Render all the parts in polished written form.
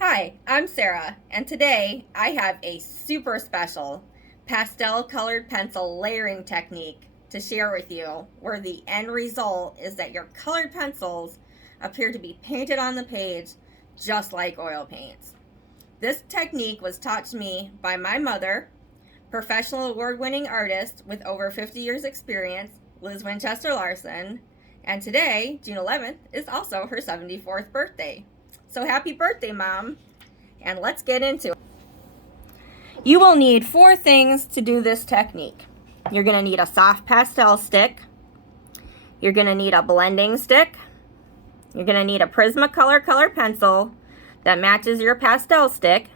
Hi, I'm Sarah, and today I have a super special pastel colored pencil layering technique to share with you, where the end result is that your colored pencils appear to be painted on the page just like oil paints. This technique was taught to me by my mother, professional award-winning artist with over 50 years experience, Liz Winchester-Larson, and today, June 11th, is also her 74th birthday. So happy birthday, Mom. And let's get into it. You will need 4 things to do this technique. You're going to need a soft pastel stick. You're going to need a blending stick. You're going to need a Prismacolor color pencil that matches your pastel stick.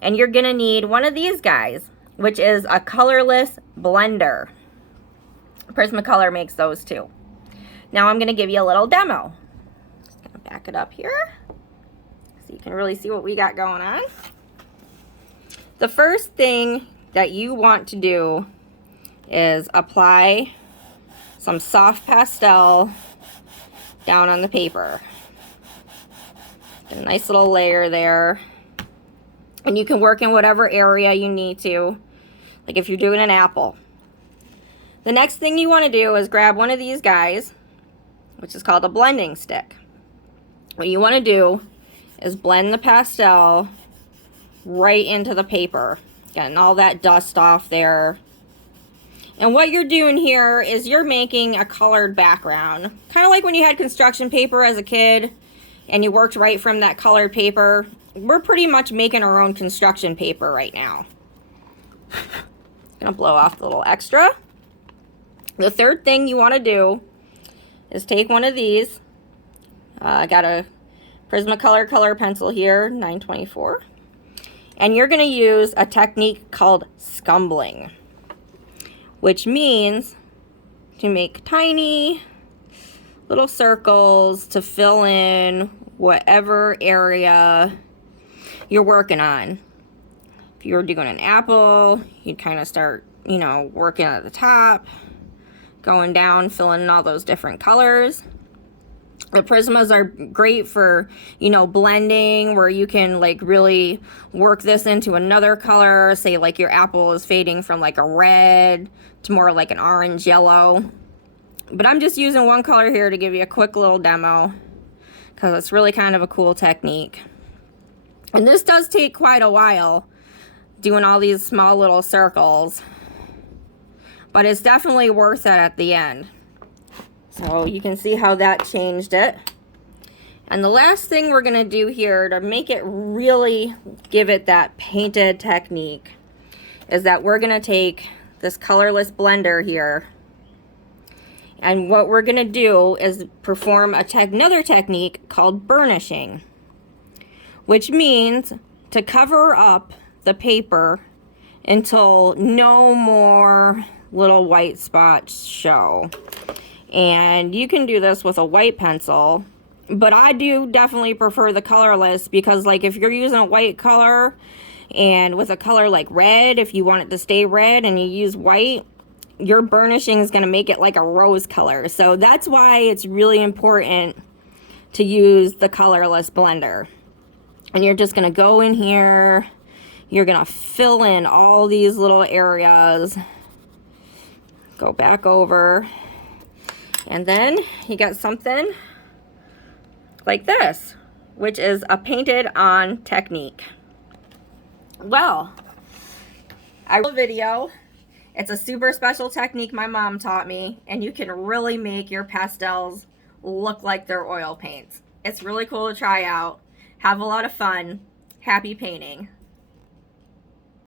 And you're going to need one of these guys, which is a colorless blender. Prismacolor makes those too. Now I'm going to give you a little demo. Just going to back it up here so you can really see what we got going on. The first thing that you want to do is apply some soft pastel down on the paper. A nice little layer there. And you can work in whatever area you need to, like if you're doing an apple. The next thing you want to do is grab one of these guys, which is called a blending stick. What you want to do is blend the pastel right into the paper, getting all that dust off there. And what you're doing here is you're making a colored background, kind of like when you had construction paper as a kid and you worked right from that colored paper. We're pretty much making our own construction paper right now. Gonna blow off the little extra. The third thing you want to do is take one of these. I got a Prismacolor color pencil here, 924. And you're going to use a technique called scumbling, which means to make tiny little circles to fill in whatever area you're working on. If you were doing an apple, you'd kind of start, working at the top, going down, filling in all those different colors. The Prismas are great for, blending, where you can really work this into another color. Say like your apple is fading from like a red to more like an orange yellow. But I'm just using one color here to give you a quick little demo because it's really kind of a cool technique. And this does take quite a while, doing all these small little circles, but it's definitely worth it at the end. So you can see how that changed it. And the last thing we're going to do here to make it really give it that painted technique is that we're going to take this colorless blender here. And what we're going to do is perform another technique called burnishing, which means to cover up the paper until no more little white spots show. And you can do this with a white pencil, but I do definitely prefer the colorless because if you're using a white color and with a color like red, if you want it to stay red and you use white, your burnishing is going to make it like a rose color. So that's why it's really important to use the colorless blender. And you're just going to go in here, you're going to fill in all these little areas, go back over. And then you got something like this, which is a painted on technique. Well, I will video. It's a super special technique my mom taught me, and you can really make your pastels look like they're oil paints. It's really cool to try out. Have a lot of fun. Happy painting.